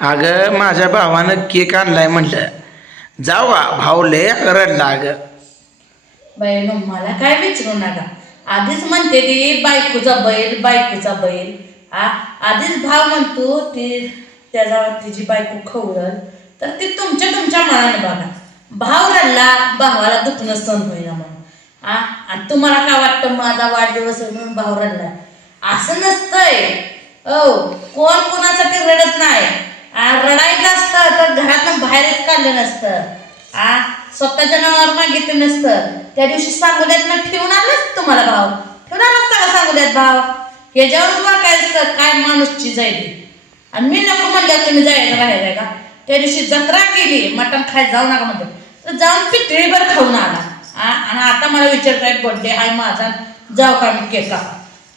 अगं माझ्या भावानं केक आणलाय म्हटलं जाऊ का भाऊ लय रडला अगं. बैल मला काय विचारू नका. आधीच म्हणते ती बायकोचा बैल बायकोचा बैल. आ आधीच भाव म्हणतो ती त्याचा तिची बायको खवळल तर ती तुमच्या तुमच्या मनाने बघा. भाव रडला भावाला दुखणं सण होईना म्हणून. आ आणि तुम्हाला काय वाटतं माझा वाढदिवस आहे म्हणून भाव रडला असं नसतंय. हो कोण कोणासाठी रडत नाही. रडायचं असतं तर घरातनं बाहेरच काढलं नसतं. आ स्वतःच्या नावावर मागितलं नसतं. त्या दिवशी सांगोल्यात ना ठेवणारच तुम्हाला भाव. ठेवणार असता का सांगोल्यात भाव? याच्यावर तुम्हाला काय असतं? काय माणूसची जायची आणि मी नको म्हणलं तुम्ही जायचं बाहेर आहे का? त्या दिवशी जत्रा केली मटण खायला जाऊ नका म्हणते. तर जाऊन पितळीभर खाऊन आला. आ, आणि आता मला विचारताय बर्थडे आई माझा जाऊ का मी केक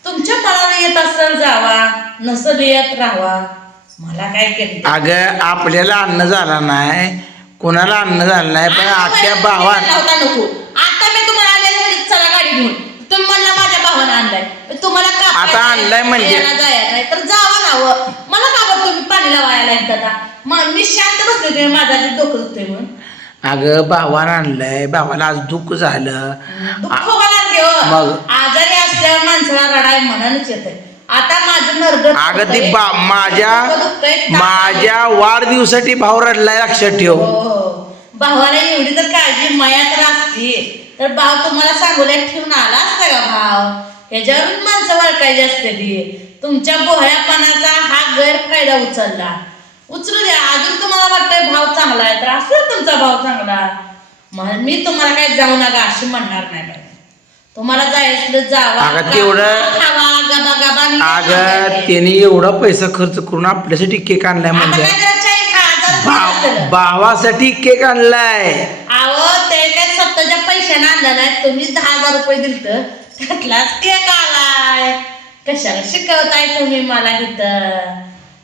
तुमच्या मनाला येत असेल जावा नसल येत राहावा. मला काय केलं? अगं आपल्याला अन्न झाला नाही. कोणाला अन्न झालं नाही पण अख्ख्या भावान लावता नको. आता मी तुम्हाला आले म्हणजे चला गाडी घेऊन. तुम्ही म्हणला माझ्या भावानं आणलाय. पण तुम्हाला का आता आणलाय म्हणजे? जायला नाही. तर जावं नावं मला का बरं तुम्ही पाणी लावायला येत आता मग मी शांत बसले होते माझा जे डोकं दुखतंय म्हणून. अगं भावानं आणलंय. भावाला आज दुःख झालं. दुःख आ- होणार घेऊ मग? आजारी असल्यावर माणसाला रडाय मनानच येतंय. आता माझं नरड अगं ती बा माझ्या माझ्या वाढदिवसासाठी भाव रडलाय लक्षात ठेव. हो. भावाला एवढी तर काळजी माया तर असते तर भाव तुम्हाला सांगोल्यात ठेवून आला असता का भाव? याच्यावरून माणसं वळखायची असते ती. तुमच्या बोहळ्यापणाचा हा गैरफायदा उचलला. उचलू द्या. अजून तुम्हाला वाटतंय भाव चांगला आहे. तर असेल तुमचा भाव चांगला. मग मी तुम्हाला काय जाऊ नका अशी म्हणणार नाही. तुम्हाला जायचं जावा. तेवढं- अगं. त्याने एवढा पैसा खर्च करून आपल्यासाठी केक आणलाय म्हणजे. भाव. भावासाठी केक आणलाय. अहो ते काय स्वतःच्या पैशाने आणलं नाही. तुम्ही दहा हजार रुपये दिलत. त्यातलाच केक आलाय. कशाला शिकवताय तुम्ही मला इथं?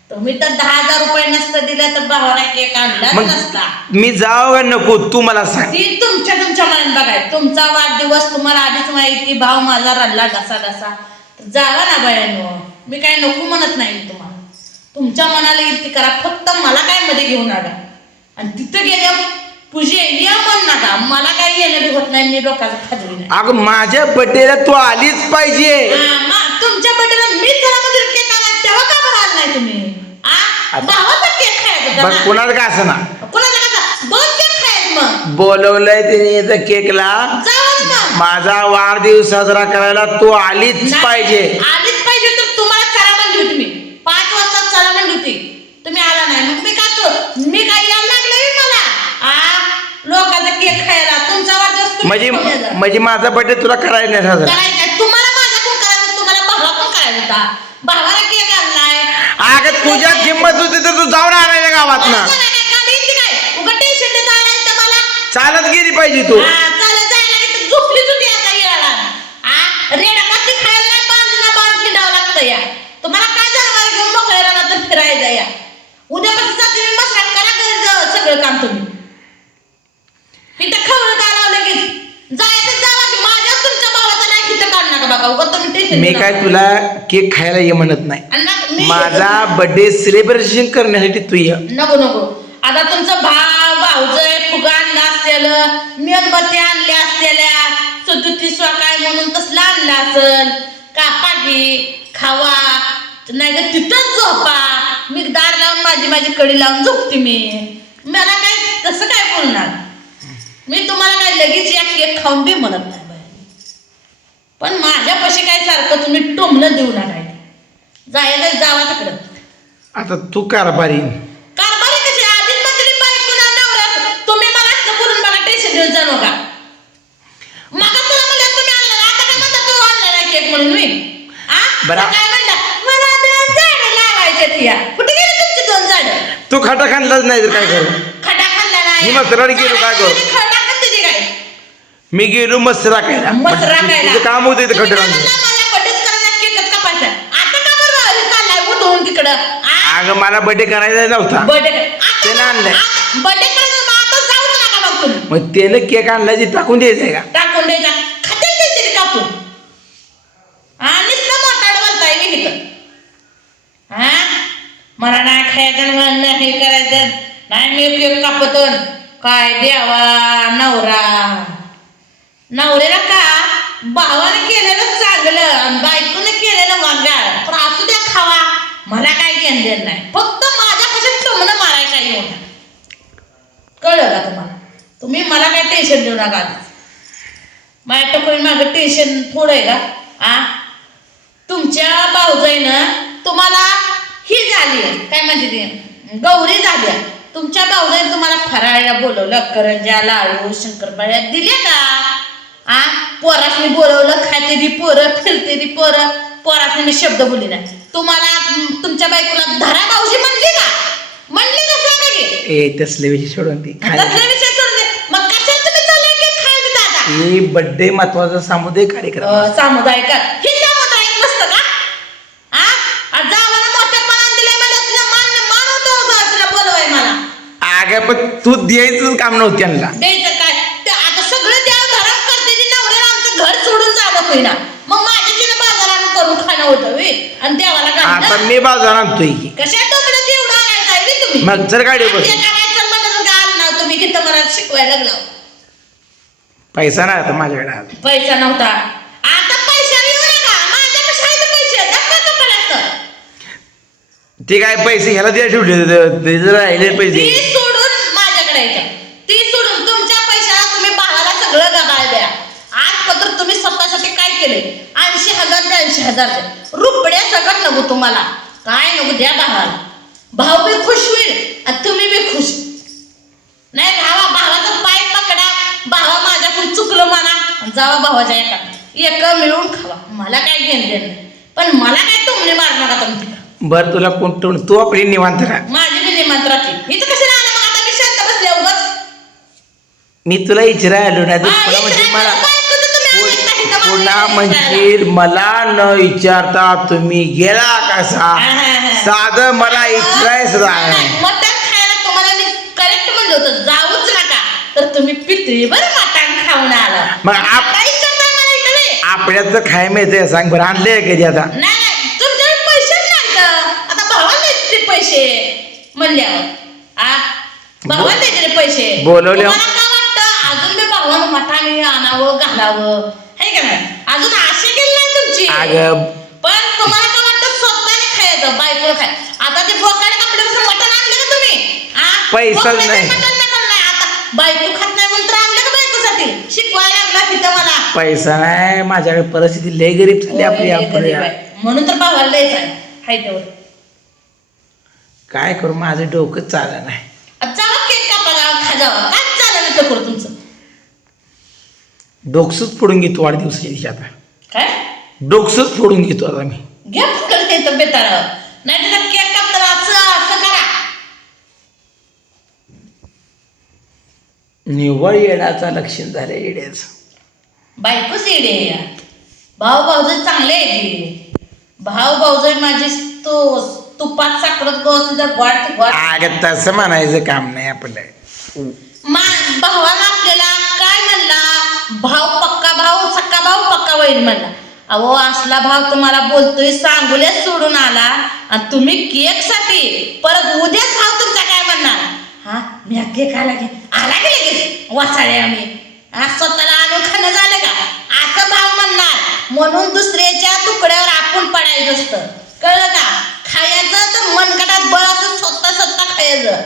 तुम्ही तर दहा हजार रुपये नसतं दिलं तर भावाला केक आणला मग नसता. मी जावं का नको? तू मला सांग. ती तुमच्या तुमच्या मनात बघाय. तुमचा वाढदिवस तुम्हाला आधीच माहिती भाव माझा रडला घसा घसा. जावा ना बायानो मी काय नको म्हणत नाही तुम्हाला तुमच्या मनाला येईल ती करा. फक्त मला काय मध्ये घेऊन आला. आणि तिथं गेल्या पूजे ये म्हण नका. मला काय येणं होत नाही. मी लोकांचं खाजवी नाही. अगं माझ्या बड्डेला तू आलीच पाहिजे. हा, मा- तुमच्या बड्डेला मी मध्ये केक आला तेव्हा का बरं आला नाही तुम्ही? आ? आता- भावाचा केक खायचा बघ होता ना. कोणाला का असं ना? कोणाचा कसा? दोन केक खायचे मग. बोलवलंय इथं केकला. माझा वाढदिवस साजरा करायला तू आलीच पाहिजे. आलीच पाहिजे तर तुम्हाला चला म्हणली होती मी पाच वाजता चला म्हणली होती तुम्ही आला नाही. मग मी तो मी काय यायला लागले मला? आ? लोकांचा केक खायला. तुमचा वाढदिवस म्हणजे. म्हणजे माझा बड्डे तुला करायला नाही साजरा? करायचं आहे. तुम्हाला माझा पण करायचं? तुम्हाला भावा पण करायचा होता? भावाला केक आणलाय. अगं तुझ्या किंमत होती तर तू जाऊन आणायला गावात ना चालत गेली पाहिजे तू हा, चालत जायला इथं झोपलीच होती आता येळाला आ रेडा काठी खायला नाही बांधून बांध फिरावं लागतं या तुम्हाला काय जनावर घेऊन मोकळ्या रानात फिरायचं या उद्यापासून जाते मी मसाट करा घरी जाऊ सगळं काम तुम्ही इथं खवळत आला लगेच जायचं जावा की माझ्या तुमच्या भावाचं नाही इथं काढू नका बघा उगा तुम्ही टेन्शन मी काय तुला केक खायला ये म्हणत नाही. माझा बर्थडे सेलिब्रेशन करण्यासाठी तू ये. नको नको. आता तुमचं भाव भाऊजय फुगा आणला असलेलं मेणबत्ती आणल्या असलेल्या सदुतीसवा काय म्हणून तसलं आणलं असल? कापा की खावा. नाही तर तिथंच झोपा. मी दार लावून माझी माझी कडी लावून झोपते मी. मला काय तसं काय बोलणार? मी तुम्हाला काय लगेच या केक खाऊन बी म्हणत. पण माझ्यापाशी काय सारखं तुम्ही टोमणं देऊ नका. जायला जावा तिकडं. आता तू कारभारी. कारभारी कशी? आधीच नवरा तुम्ही मला बोलून मला टेन्शन देऊन जाणू का मग तुला म्हणलं तुम्ही आणलं आता काय म्हणता? तू केक म्हणून मी. आ? बरं. तर काय म्हणला? मला दोन झाडं लावायचे थिया कुठे गेली तुमची दोन झाडं? तू खटा खाल्लाच नाही तर काय करू? खडा खाल्ला नाही. मी मसराड गेलो काय करू? झाडाखाली मी गेलो मस्त राखायला. मस्त राखायला. तुझं काम होतं इथं तुम्ही खटर काय म्हणला, माझ्या बड्डेच करायला केकच कापायचा आता का बरं? हे काढलाय उधळून तिकडं. आ? अगं मला बर्थडे करायचा नव्हता. त्यानं आणलंय. करायचं मग आता जाऊच नका मग तुम्ही. मग त्यानं केक आणला जे टाकून द्यायचंय का? टाकून द्यायचा. कापून. आणि मोठाड बोलताय मी इथं. हा मला नाही खायचं मला नाही करायचं. नाही मी केक कापतन. काय द्यावा नवरा. नवऱ्याला का? भावाने केलेलं चांगलं आणि बायकोने केलेलं वांगाळ. पण असू द्या खावा मला काय घेणं देण नाही. फक्त माझ्या कशा टोमणं काय येऊ कळलं का तुम्हाला? तुम्ही मला काय टेन्शन देऊ नका माझ्या टोकरी मागं टेन्शन थोडं आहे का? आ? तुमच्या भाऊजाईनं तुम्हाला ही झाली. काय म्हणते ती? गौरी झाली. तुमच्या भाऊजाईनं तुम्हाला फराळाला बोलवलं करंज्या लाडू शंकरपाळ्या दिल्या का? आ? पोरासनी बोलवलं खाते ती पोरं फिरते ती पोरं. पोरासनी मी शब्द बोलली नाही. तुम्हाला तुमच्या बायकोला धरा भाऊजी म्हणली का? म्हणली का सांगा की ए तसले विषय सोडून ती तसला विषय सोडून दे. मग कशाला तुम्ही चालले की खायला दादा ही बर्थडे महत्त्वाचा सामुदायिक कार्यक्रम अ, सामुदायिक हे सामुदायिक नसतं का? आ? आज जावाला मोठ्या पणात दिलंय मला तुला मान मान होतो होता तुला बोलवाय मला. अगं पण तू द्यायचं काम नव्हतं त्यांना. द्यायचं होईना. मग तिने बाजारानं करून खाणं होतं वे आणि देवाला आता घालणं मी बाजार आणतोय की. कशा डोक्यात एवढं आणायचं तुम्ही? मग जर गाडी बस ते करायचं म्हणलं तर आलं ना तुम्ही तिथं मला शिकवायला लागला पैसा नाही आता माझ्याकडे आज. पैसा नव्हता. आता पैसा येऊ नका. पैसे ते काय पैसे ह्याला द्या ठेवले ते जर राहिले पैसे सोडून माझ्याकडे येतं ती सोडून तुमच्या पैशाला तुम्ही भावाला सगळं गबाळ द्या आज पत्र तुम्ही केले ऐंशी हजार ते ऐंशी हजार द्या रुपड्या सगळं नको तुम्हाला. काय नको द्या भावाला भाऊ बी खुश होईल आणि तुम्ही बी खुश. नाही भावा भावाचा पाय पकडा. भावा माझ्याकडून चुकलं म्हणा. जावा भावाच्या एका. एक मिळून खावा. मला काय घेणं देणं नाही. पण मला काय टोमणे मार नका तुम्ही बर तुला कोण ठेवून तू आपली निवांत राहा. माझी बी निमंत्रण राहते. इथं कशाला आलं मग? आता मी शांत बसले उगाच. मी तुला इचरा आलो नाही तर तुला म्हणजे मला पुन्हा? म्हणशील मला न विचारता तुम्ही गेला कसा. साधं मला. मटण खायला तुम्हाला मी करेक्ट म्हणलं होतं जाऊच नका. तर तुम्ही पितळीवर मटण खाऊन आला. मग आप- मला आपल्याचं खाय मिळतंय सांग बरं आणलंय कधी आता? नाही नाही तुमच्याकडे पैसेच आता भावाला द्यायचे ते पैसे. म्हणल्यावर आ? भावाला द्यायचे ते पैसे. बोलवले- तुम्हाला काय वाटतं? अजून मी भावानं मठाने आणावं घालावं? का नाही? अजून आशा केली नाही तुमची. अगं. पण तुम्हाला काय वाटतं स्वतःने खायचं बायकोला खाय. आता ते बोकाडे कपड्यापासून मटण आणलं का तुम्ही? आ? बोकड्याचं नाही. मटण नकल नाही आता बायको खात नाही म्हणून तर आणलं का बायकोसाठी? शिकवायला लागला तिथं मला. पैसा नाही माझ्याकडे परिस्थिती लय गरीब झाली आपली गरीब आहे. म्हणून तर भावाला द्यायचं आहे. हाय तेवढं. काय करू माझं डोकं चाललं नाही. जावा केक कापायला खाजावा. काय चालेल ना करू तुमचं? डोकसच फोडून घेतो वाढदिवसाच्या दिवशी आता. काय? डोकसच फोडून घेतो आता मी. घ्या फुकट ते तब्येताला नाही तर केक कापताना असं असं करा. निव्वळ येण्याचा लक्षण झालं येड्याचं. बायकोच येडे आहे या. भाऊ भाऊजाई चांगले आहे की भाऊ भाऊजाई माझी तो तुपात साखरत गोस गोड गोड अगं तसं म्हणायचं काम नाही आपलं. मा भावाला आपल्याला भाव पक्का भाऊ सक्का भाऊ पक्का वैर म्हणला. अहो असला भाव तुम्हाला बोलतोय सांगोल्यात सोडून आला. आणि तुम्ही केकसाठी परत उद्याच भाव तुमचा काय म्हणणार? हा? मी केक आला की आला की लगेच? वाचाळे आम्ही. हा स्वतःला आणून खाणं झालं का? असं भाव म्हणणार. म्हणून दुसऱ्याच्या तुकड्यावर आपण पडायचं असतं. कळलं का? खायचं तर मनगटात बळ स्वतः स्वतः खायचं.